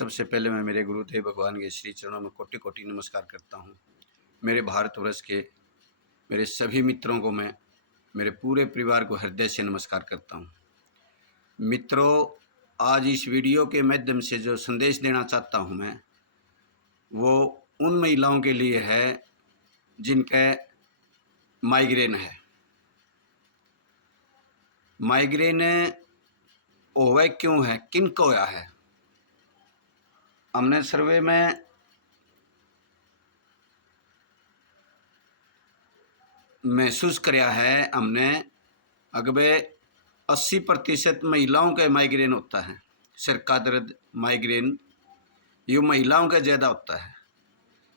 सबसे पहले मैं मेरे गुरुदेव भगवान के श्री चरणों में कोटि कोटि नमस्कार करता हूँ। मेरे भारतवर्ष के मेरे सभी मित्रों को मैं मेरे पूरे परिवार को हृदय से नमस्कार करता हूँ। मित्रों, आज इस वीडियो के माध्यम से जो संदेश देना चाहता हूँ मैं, वो उन महिलाओं के लिए है जिनका माइग्रेन है। माइग्रेन होवे क्यों है, किन को होया है? हमने सर्वे में महसूस कराया है, हमने अगबे 80% महिलाओं का माइग्रेन होता है। सिर का दर्द, माइग्रेन ये महिलाओं का ज़्यादा होता है।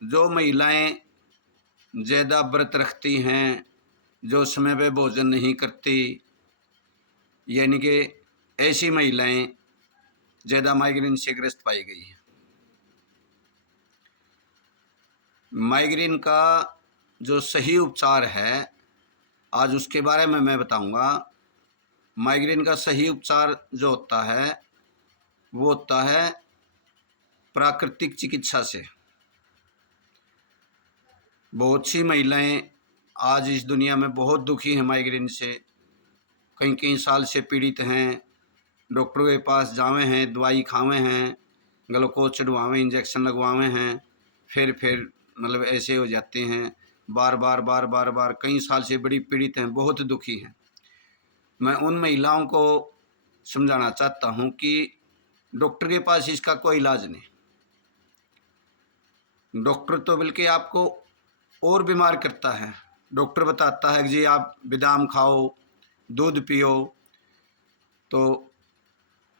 जो महिलाएं ज़्यादा व्रत रखती हैं, जो समय पे भोजन नहीं करती, यानी कि ऐसी महिलाएं ज़्यादा माइग्रेन से ग्रस्त पाई गई हैं। माइग्रेन का जो सही उपचार है, आज उसके बारे में मैं बताऊंगा। माइग्रेन का सही उपचार जो होता है वो होता है प्राकृतिक चिकित्सा से। बहुत सी महिलाएं आज इस दुनिया में बहुत दुखी हैं माइग्रेन से, कई कई साल से पीड़ित हैं। डॉक्टर के पास जावे हैं, दवाई खावे हैं, ग्लूकोज चढ़वावे, इंजेक्शन लगवावे हैं, फिर मतलब ऐसे हो जाते हैं। बार बार कई साल से बड़ी पीड़ित हैं, बहुत दुखी हैं। मैं उन महिलाओं को समझाना चाहता हूं कि डॉक्टर के पास इसका कोई इलाज नहीं। डॉक्टर तो बल्कि आपको और बीमार करता है। डॉक्टर बताता है कि जी आप बादाम खाओ, दूध पियो। तो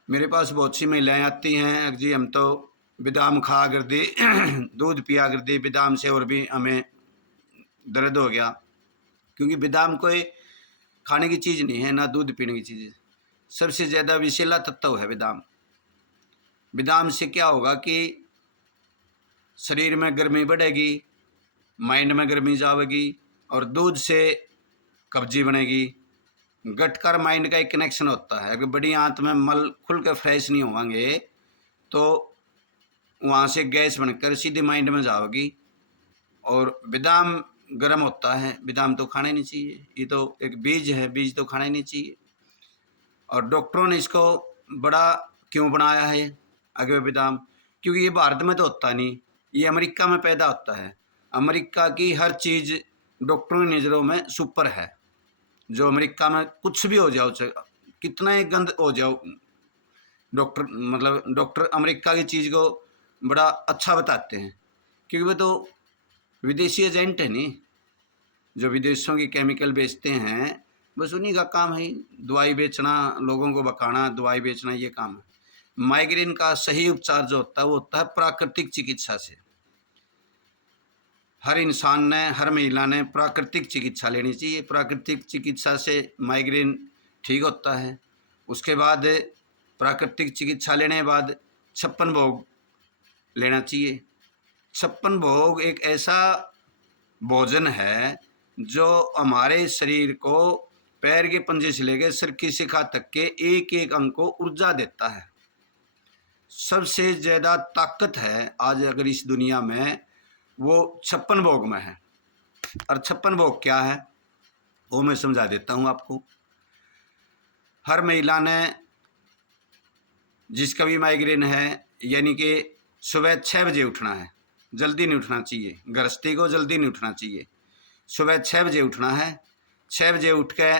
मेरे पास बहुत सी महिलाएं आती हैं, जी हम तो बादाम खा कर दी दूध पिया कर दी, बादाम से और भी हमें दर्द हो गया। क्योंकि बादाम कोई खाने की चीज़ नहीं है, ना दूध पीने की चीज़ है। सबसे ज़्यादा विषैला तत्व है बादाम। बादाम से क्या होगा कि शरीर में गर्मी बढ़ेगी, माइंड में गर्मी जाएगी, और दूध से कब्जी बनेगी। गटकर माइंड का एक कनेक्शन होता है। अगर बड़ी आंत में मल खुल कर फ्रेश नहीं होंगे तो वहाँ से गैस बनकर सीधे माइंड में जाएगी। और बादाम गर्म होता है, बादाम तो खाना ही नहीं चाहिए। ये तो एक बीज है, बीज तो खाना ही नहीं चाहिए। और डॉक्टरों ने इसको बड़ा क्यों बनाया है आगे बादाम? क्योंकि ये भारत में तो होता नहीं, ये अमेरिका में पैदा होता है। अमेरिका की हर चीज़ डॉक्टरों की नज़रों में सुपर है। जो अमेरिका में कुछ भी हो जाओ, कितना ही गंद हो जाओ, डॉक्टर अमेरिका की चीज़ को बड़ा अच्छा बताते हैं। क्योंकि वो तो विदेशी एजेंट है नहीं, जो विदेशों की केमिकल बेचते हैं, बस उन्हीं का काम है दवाई बेचना, लोगों को बकाना, दवाई बेचना, ये काम है। माइग्रेन का सही उपचार जो होता है वो होता है प्राकृतिक चिकित्सा से। हर इंसान ने, हर महिला ने प्राकृतिक चिकित्सा लेनी चाहिए। प्राकृतिक चिकित्सा से माइग्रेन ठीक होता है। उसके बाद प्राकृतिक चिकित्सा लेने के बाद 56 भोग लेना चाहिए। 56 भोग एक ऐसा भोजन है जो हमारे शरीर को पैर के पंजे से लेकर सिर की शिखा तक के एक एक अंग को ऊर्जा देता है। सबसे ज़्यादा ताकत है आज अगर इस दुनिया में, वो 56 भोग में है। और 56 भोग क्या है वो मैं समझा देता हूँ आपको। हर महिला ने, जिसका भी माइग्रेन है, यानी कि सुबह 6 बजे उठना है। जल्दी नहीं उठना चाहिए, गृहस्थी को जल्दी नहीं उठना चाहिए। सुबह 6 बजे उठना है। 6 बजे उठ के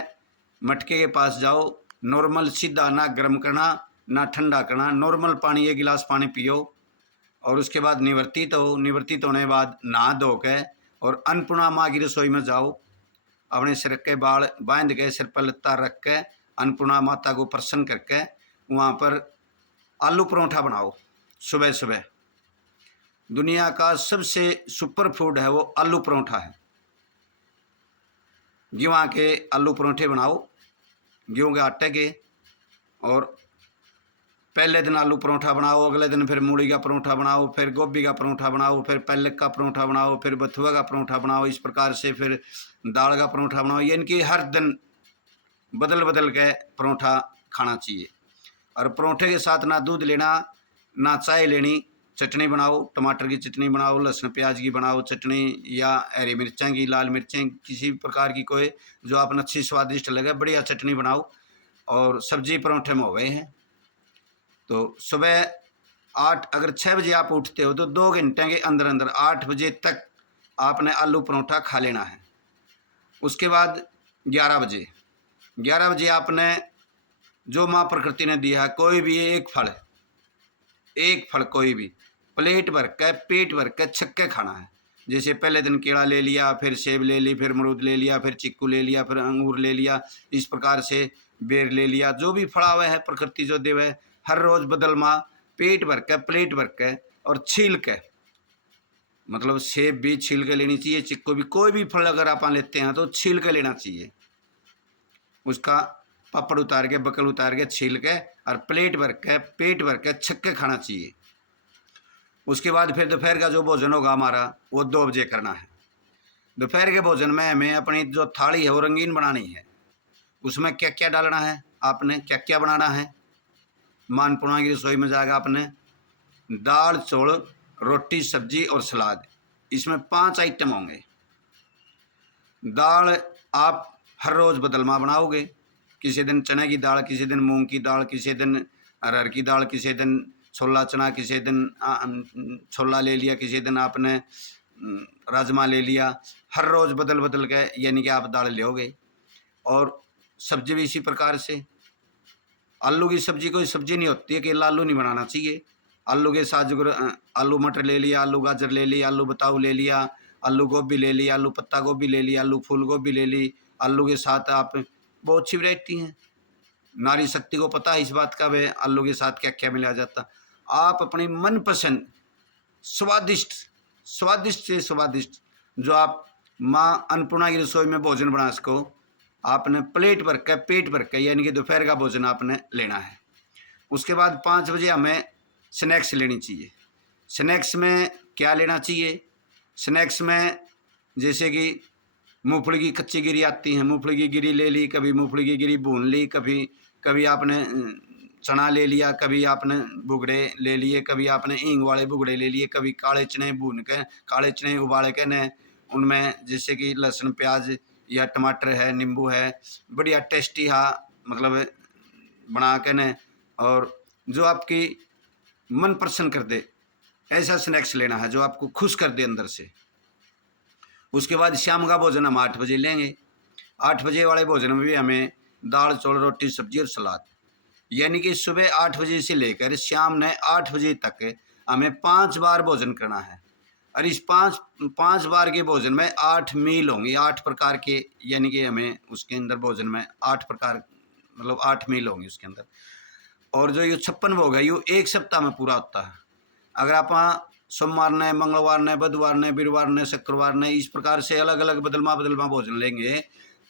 मटके के पास जाओ, नॉर्मल सीधा, ना गर्म करना ना ठंडा करना, नॉर्मल पानी, 1 गिलास पानी पियो। और उसके बाद निवर्तित हो। निवर्तित होने के बाद नहा धो के और अन्नपूर्णा माँ की रसोई में जाओ। अपने सिर के बाल बांध के, सिर पर लत्ता रख के अन्नपूर्णा माता को प्रसन्न करके वहाँ पर आलू परोठा बनाओ सुबह सुबह। दुनिया का सबसे सुपर फूड है वो आलू परोठा है। गेहूँ के आलू परोठे बनाओ, गेहूँ के आटे के। और पहले दिन आलू परोठा बनाओ, अगले दिन फिर मूली का परोठा बनाओ, फिर गोभी का परोठा बनाओ, फिर पालक का परोठा बनाओ, फिर बथुआ का परोठा बनाओ। इस प्रकार से फिर दाल का परोठा बनाओ। यानी कि हर दिन बदल बदल के परोठा खाना चाहिए। और परोठे के साथ ना दूध लेना, ना चाय लेनी, चटनी बनाओ, टमाटर की चटनी बनाओ, लहसुन प्याज की बनाओ चटनी, या हरी मिर्चें की, लाल मिर्चें, किसी भी प्रकार की कोई जो आपने अच्छी स्वादिष्ट लगे बढ़िया चटनी बनाओ। और सब्जी परोठे में हो गए हैं। तो सुबह 8 अगर 6 बजे आप उठते हो तो 2 घंटे के अंदर अंदर 8 बजे तक आपने आलू परोठा खा लेना है। उसके बाद 11 बजे आपने जो माँ प्रकृति ने दिया है कोई भी एक फल कोई भी प्लेट भर के पेट भर के छक्के खाना है। जैसे पहले दिन केला ले लिया, फिर सेब ले ली, फिर अमरूद ले लिया, फिर चिक्कू ले लिया, फिर अंगूर ले लिया, इस प्रकार से बेर ले लिया, जो भी फड़ा हुआ है प्रकृति जो देव है हर रोज़ बदलमा पेट भर के प्लेट भर के और छील के, मतलब सेब भी छील के लेनी चाहिए, चिक्कू भी, कोई भी फल अगर आप लेते हैं तो छील के लेना चाहिए। उसका पपड़ उतार के बकल उतार के छील के और प्लेट भर के पेट भर के छक्के खाना चाहिए। उसके बाद फिर दोपहर का जो भोजन होगा हमारा वो 2 बजे करना है। दोपहर के भोजन में हमें अपनी जो थाली है वो रंगीन बनानी है। उसमें क्या क्या डालना है, आपने क्या क्या बनाना है। मानपुरा की रसोई में जाएगा आपने दाल चौल रोटी सब्जी और सलाद, इसमें 5 आइटम होंगे। दाल आप हर रोज़ बदलमा बनाओगे, किसी दिन चने की दाल, किसी दिन मूंग की दाल, किसी दिन अरहर की दाल, किसी दिन छोला चना, किसी दिन छोला ले लिया, किसी दिन आपने राजमा ले लिया। हर रोज़ बदल बदल के यानी कि आप दाल लोगे। और सब्जी भी इसी प्रकार से, आलू की सब्जी कोई सब्जी नहीं होती है कि आलू नहीं बनाना चाहिए। आलू के साथ जो आलू मटर ले लिया, आलू गाजर ले लिया, आलू बताऊ ले लिया, आलू गोभी ले लिया, आलू पत्ता गोभी ले लिया, आलू फूल गोभी ले ली। आलू के साथ आप बहुत अच्छी वैरायटी हैं। नारी शक्ति को पता है इस बात का वे आलू के साथ क्या क्या मिलाया जाता। आप अपनी मनपसंद स्वादिष्ट स्वादिष्ट से स्वादिष्ट जो आप माँ अन्नपूर्णा की रसोई में भोजन बना सको, आपने प्लेट भर के पेट भर के यानी कि दोपहर का भोजन आपने लेना है। उसके बाद 5 बजे हमें स्नैक्स लेनी चाहिए। स्नैक्स में क्या लेना चाहिए, स्नैक्स में जैसे कि मूंगफली की कच्ची गिरी आती है, मूंगफली की गिरी ले ली, कभी मूंगफली की गिरी भून ली, कभी आपने चना ले लिया, कभी आपने बुगड़े ले लिए, कभी आपने हींग वाले बुगड़े ले लिए, कभी काले चने भून के काले चने उबाल के न उनमें जैसे कि लहसुन प्याज या टमाटर है, नींबू है, बढ़िया टेस्टी मतलब बना के न, और जो आपकी मन प्रसन्न कर दे ऐसा स्नैक्स लेना है जो आपको खुश कर दे अंदर से। उसके बाद शाम का भोजन हम 8 बजे लेंगे। 8 बजे वाले भोजन में भी हमें दाल चौल रोटी सब्जी और सलाद, यानी कि सुबह 8 बजे से लेकर शाम ने 8 बजे तक हमें 5 बार भोजन करना है। और इस 5 बार के भोजन में 8 मील होंगे, 8 प्रकार के, यानी कि हमें उसके अंदर भोजन में 8 प्रकार मतलब 8 मील होंगे उसके अंदर। और जो ये 56 भोग है ये 1 सप्ताह में पूरा होता है। अगर आप सोमवार ने, मंगलवार ने, बुधवार ने, वीरवार ने, शुक्रवार ने, इस प्रकार से अलग अलग बदलमा भोजन लेंगे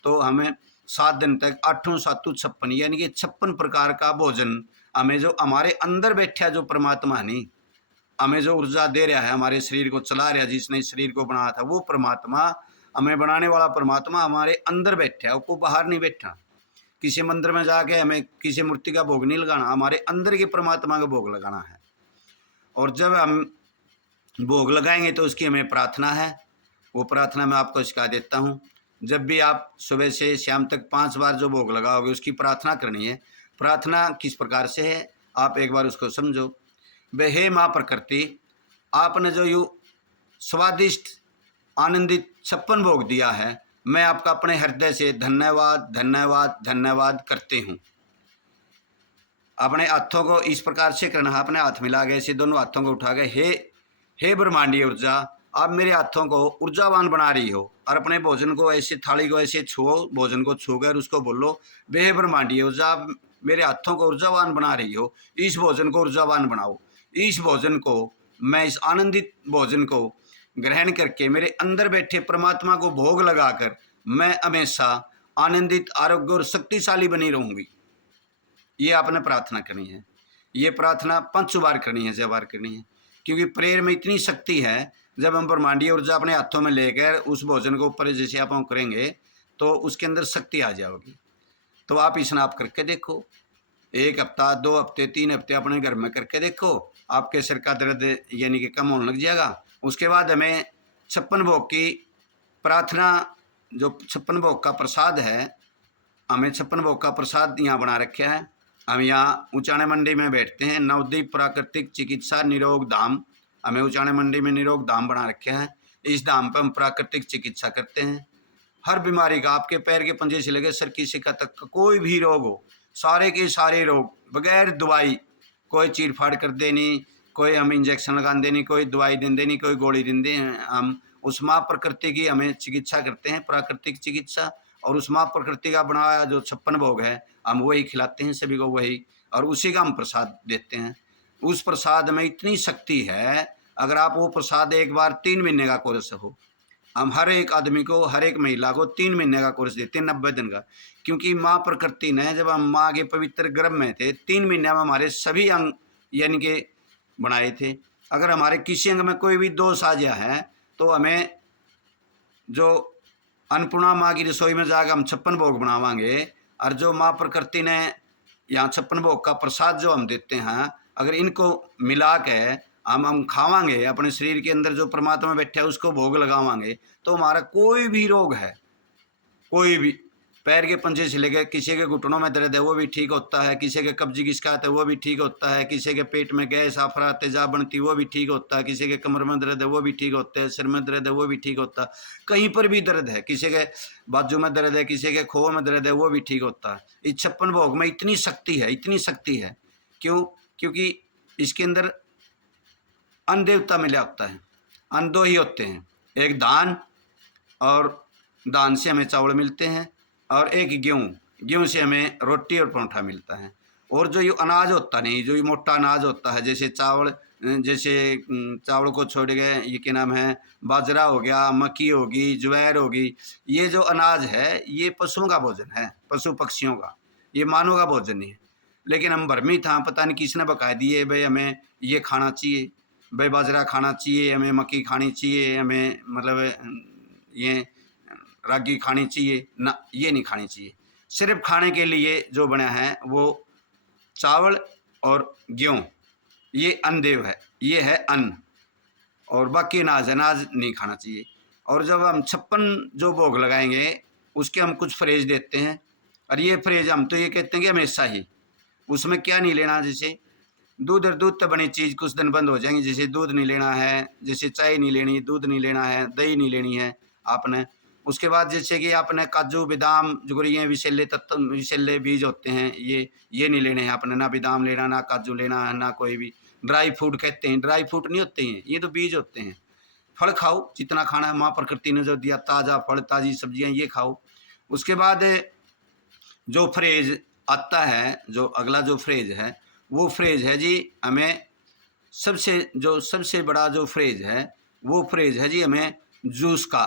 तो हमें 7 दिन तक 8 7 56 यानी कि 56 प्रकार का भोजन हमें जो हमारे अंदर बैठा जो परमात्मा नहीं हमें जो ऊर्जा दे रहा है, हमारे शरीर को चला रहा है, जिसने इस शरीर को बनाया था वो परमात्मा, हमें बनाने वाला परमात्मा हमारे अंदर बैठा है, वो बाहर नहीं बैठा। किसी मंदिर में जाके हमें किसी मूर्ति का भोग नहीं लगाना, हमारे अंदर के परमात्मा का भोग लगाना है। और जब हम भोग लगाएंगे तो उसकी हमें प्रार्थना है, वो प्रार्थना मैं आपको सिखा देता हूँ। जब भी आप सुबह से शाम तक 5 बार जो भोग लगाओगे उसकी प्रार्थना करनी है। प्रार्थना किस प्रकार से है आप एक बार उसको समझो। वे हे माँ प्रकृति, आपने जो यूँ स्वादिष्ट आनंदित 56 भोग दिया है, मैं आपका अपने हृदय से धन्यवाद धन्यवाद धन्यवाद करती हूँ। अपने हाथों को इस प्रकार से करना है, अपने हाथ मिला गए, ऐसे दोनों हाथों को उठा गए, हे ब्रह्मांडीय ऊर्जा, आप मेरे हाथों को ऊर्जावान बना रही हो। और अपने भोजन को ऐसे थाली को ऐसे छुओ, भोजन को छूकर उसको बोलो वे ब्रह्मांडीय ऊर्जा, आप मेरे हाथों को ऊर्जावान बना रही हो, इस भोजन को ऊर्जावान बनाओ। इस भोजन को मैं इस आनंदित भोजन को ग्रहण करके मेरे अंदर बैठे परमात्मा को भोग लगाकर मैं हमेशा आनंदित आरोग्य और शक्तिशाली बनी रहूँगी। ये आपने प्रार्थना करनी है। ये प्रार्थना 5 बार करनी है, 6 बार करनी है, क्योंकि प्रेयर में इतनी शक्ति है। जब हम ब्रह्मांडीय ऊर्जा अपने हाथों में लेकर उस भोजन को ऊपर जैसे आप करेंगे तो उसके अंदर शक्ति आ जाएगी। तो आप स्नाप करके देखो, 1 हफ्ता, 2 हफ्ते, 3 हफ्ते अपने घर में करके देखो, आपके सिर का दर्द यानी कि कम होने लग जाएगा। उसके बाद हमें 56 भोग की प्रार्थना, जो 56 भोग का प्रसाद है, हमें 56 भोग का प्रसाद यहाँ बना रखा है। हम यहाँ उचाने मंडी में बैठते हैं, नवदीप प्राकृतिक चिकित्सा निरोग धाम, हमें उचाने मंडी में निरोग धाम बना रखा है। इस धाम पर हम प्राकृतिक चिकित्सा करते हैं। हर बीमारी का, आपके पैर के पंजे से लगे सर की शिका तक का कोई भी रोग हो, सारे के सारे रोग बगैर दवाई, कोई चीर फाड़ कर देनी, कोई हम इंजेक्शन लगा देनी, कोई दवाई दिन देनी, कोई गोली दिन दे, हम उस माँ प्रकृति की हमें चिकित्सा करते हैं, प्राकृतिक चिकित्सा। और उस माँ प्रकृति का बनाया जो 56 भोग है, हम वही खिलाते हैं सभी को, वही, और उसी का हम प्रसाद देते हैं। उस प्रसाद में इतनी शक्ति है, अगर आप वो प्रसाद एक बार 3 महीने का कोर्स हो, हम हर एक आदमी को, हर एक महिला को 3 महीने का कोर्स देते हैं, 90 दिन का। क्योंकि माँ प्रकृति ने, जब हम माँ के पवित्र गर्भ में थे, 3 महीने में हमारे सभी अंग यानी कि बनाए थे। अगर हमारे किसी अंग में कोई भी दोष आ गया है, तो हमें जो अन्नपूर्णा माँ की रसोई में जाकर हम 56 भोग बनावांगे, और जो माँ प्रकृति ने यहाँ 56 भोग का प्रसाद जो हम देते हैं, अगर इनको मिला के हम खावांगे, अपने शरीर के अंदर जो परमात्मा बैठा है उसको भोग लगावांगे, तो हमारा कोई भी रोग है, कोई भी, पैर के पंजे से लेकर, किसी के घुटनों में दर्द है वो भी ठीक होता है, किसी के कब्जी की शिकायत है वो भी ठीक होता है, किसी के पेट में गैस आफरा तेजाब बनती वो भी ठीक होता है, किसी के कमर में दर्द है वो भी ठीक होता है, सिर में दर्द है वो भी ठीक होता है, कहीं पर भी दर्द है, किसी के बाजू में दर्द है, किसी के खोह में दर्द है वो भी ठीक होता है। इस 56 भोग में इतनी शक्ति है, इतनी शक्ति है। क्यों? क्योंकि इसके अंदर अन्न देवता मिला होता है। अन्न 2 ही होते हैं, एक दान, और दान से हमें चावल मिलते हैं, और एक गेहूँ से हमें रोटी और परोठा मिलता है। और जो ये अनाज होता नहीं, जो ये मोटा अनाज होता है, जैसे चावल, जैसे चावल को छोड़ गए, ये क्या नाम है, बाजरा हो गया, मक्की होगी, ज्वार होगी, ये जो अनाज है ये पशुओं का भोजन है, पशु पक्षियों का, ये मानव का भोजन नहीं है। लेकिन हम भ्रमित था, पता नहीं किसने बका दिए, भाई हमें ये खाना चाहिए, भाई बाजरा खाना चाहिए, हमें मक्की खानी चाहिए, हमें मतलब ये रागी खानी चाहिए ना, ये नहीं खानी चाहिए। सिर्फ खाने के लिए जो बना है वो चावल और गेहूँ, ये अन्नदेव है, ये है अन्न, और बाकी अनाज नहीं खाना चाहिए। और जब हम 56 जो भोग लगाएंगे, उसके हम कुछ फ्रेज देते हैं, और ये फ्रेज हम तो ये कहते हैं कि हमेशा ही, उसमें क्या नहीं लेना, जैसे दूध और दूध तो बनी चीज़ कुछ दिन बंद हो जाएंगी, जैसे दूध नहीं लेना है, जैसे चाय नहीं लेनी, दूध नहीं लेना है, दही नहीं लेनी है आपने। उसके बाद जैसे कि आपने काजू बादाम जुगरियाँ, विषैले तत्व, विषैले बीज होते हैं, ये नहीं लेने हैं आपने, ना बादाम लेना, ना काजू लेना है, ना कोई भी ड्राई फ्रूट कहते हैं, ड्राई फ्रूट नहीं होते हैं, ये तो बीज होते हैं। फल खाओ जितना खाना है, माँ प्रकृति ने जो दिया, ताज़ा फल, ताज़ी सब्जियाँ, ये खाओ। उसके बाद जो फ्रेज आता है, जो अगला जो फ्रेज है, वो फ्रेज है जी हमें सबसे बड़ा जो फ्रेज है, वो फ्रेज है जी हमें जूस का।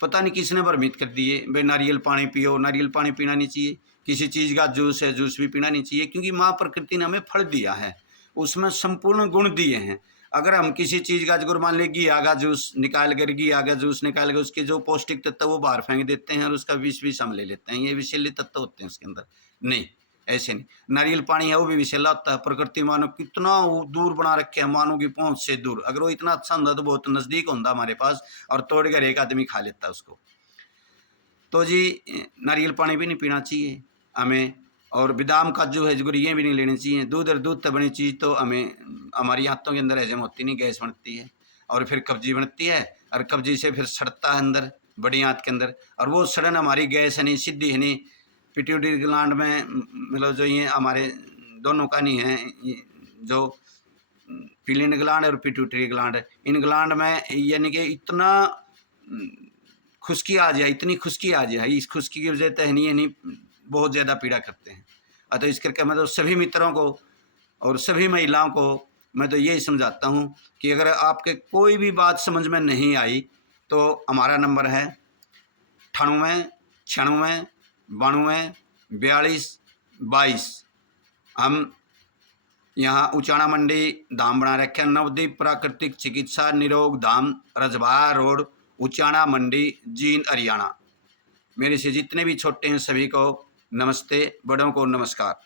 पता नहीं किसने भ्रमित कर दिए, भाई नारियल पानी पियो, नारियल पानी पीना नहीं चाहिए, किसी चीज़ का जूस है, जूस भी पीना नहीं चाहिए, क्योंकि माँ प्रकृति ने हमें फल दिया है, उसमें संपूर्ण गुण दिए हैं। अगर हम किसी चीज़ का, अगर मान लें घी आगा जूस निकाल कर, घी आगा जूस निकाल कर, उसके जो पौष्टिक तत्व वो बाहर फेंक देते हैं, और उसका विष हम ले लेते हैं, ये विषैले तत्व होते हैं उसके अंदर। नहीं, ऐसे नहीं। नारियल पानी है वो भी विषैला होता है, प्रकृति मानो कितना दूर बना रखे हैं, मानो की पहुंच से दूर। अगर वो इतना अच्छा होता तो बहुत नज़दीक होता हमारे पास, और तोड़ कर एक आदमी खा लेता उसको। तो जी नारियल पानी भी नहीं पीना चाहिए हमें, और बादाम काजू है जुगरी ये भी नहीं लेनी चाहिए। दूध और दूध तो बनी चीज़ तो हमें, हमारी आंतों के अंदर हजम होती नहीं, गैस बनती है, और फिर कब्जी बनती है, और कब्जी से फिर सड़ता है अंदर बड़ी आंत के अंदर, और वो सड़न हमारी गैस है नहीं, सिद्धि है नहीं, पिट्यूटरी ग्लैंड में, मतलब जो ये हमारे दोनों का नहीं है, जो पिलियन ग्लैंड और पिट्यूटरी ग्लैंड, इन ग्लैंड में यानी कि इतना खुश्की आ जाए, इतनी खुश्की आ जाए, इस खुश्की की वजह से नहीं बहुत ज़्यादा पीड़ा करते हैं। तो इस करके मैं तो सभी मित्रों को और सभी महिलाओं को मैं तो यही समझाता हूँ कि अगर आपके कोई भी बात समझ में नहीं आई, तो हमारा नंबर है 98 96 92 42 22। हम यहाँ उचाना मंडी धाम बना रखे हैं, नवदीप प्राकृतिक चिकित्सा निरोग धाम, रजवाड़ा रोड, उचाना मंडी, जींद, हरियाणा। मेरे से जितने भी छोटे हैं सभी को नमस्ते, बड़ों को नमस्कार।